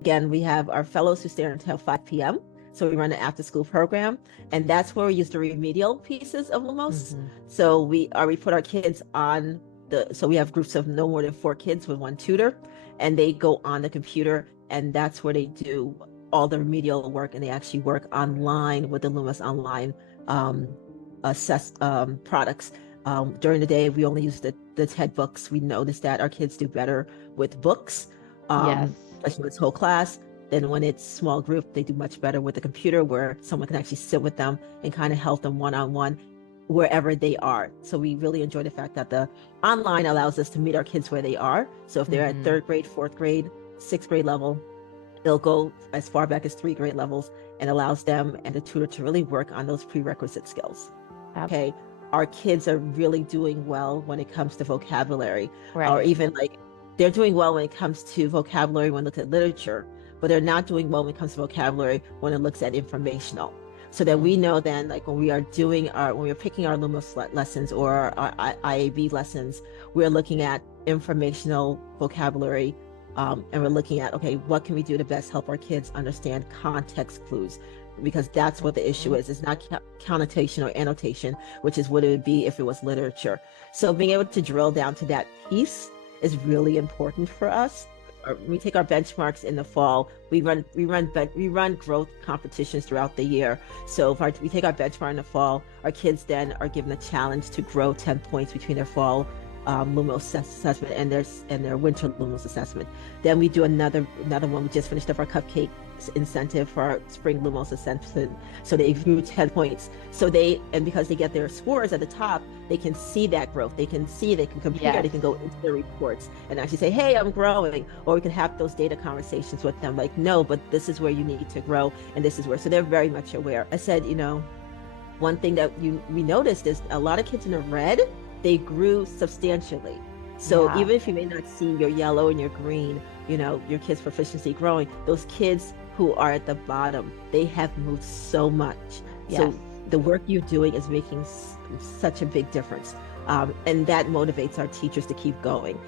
Again, we have our fellows who stay until 5 p.m. So we run an after school program, and that's where we use the remedial pieces of Lumos. So we put our kids on so we have groups of no more than 4 kids with 1 tutor, and they go on the computer, and that's where they do all the remedial work, and they actually work online with the Lumos online products. During the day, we only use the TED books. We noticed that our kids do better with books, especially with this whole class. Then when it's small group, they do much better with the computer, where someone can actually sit with them and kind of help them one-on-one wherever they are. So we really enjoy the fact that the online allows us to meet our kids where they are. So if they're at 3rd grade, 4th grade, 6th grade level, they'll go as far back as 3 grade levels, and allows them and the tutor to really work on those prerequisite skills. Okay, our kids are really doing well when it comes to vocabulary, or even like they're doing well when it comes to vocabulary when it looks at literature, but they're not doing well when it comes to vocabulary when it looks at informational. So that we know then, like when we are when we're picking our Lumos lessons or our IAB lessons, we're looking at informational vocabulary, and we're looking at, okay, what can we do to best help our kids understand context clues? Because that's what the issue is. It's not connotation or annotation, which is what it would be if it was literature. So being able to drill down to that piece is really important for us. We take our benchmarks in the fall. We run growth competitions throughout the year. So if we take our benchmark in the fall, our kids then are given a challenge to grow 10 points between their fall Lumos assessment and their winter Lumos assessment. Then we do another one. We just finished up our cupcake incentive for our spring Lumos assessment. So they grew 10 points. So because they get their scores at the top, they can see that growth. They can compare, they can go into their reports and actually say, hey, I'm growing. Or we can have those data conversations with them, like, no, but this is where you need to grow, and this is where. So they're very much aware. I said, one thing that we noticed is a lot of kids in the red, they grew substantially. So even if you may not see your yellow and your green, your kids' proficiency growing, those kids who are at the bottom, they have moved so much. So the work you're doing is making such a big difference. And that motivates our teachers to keep going.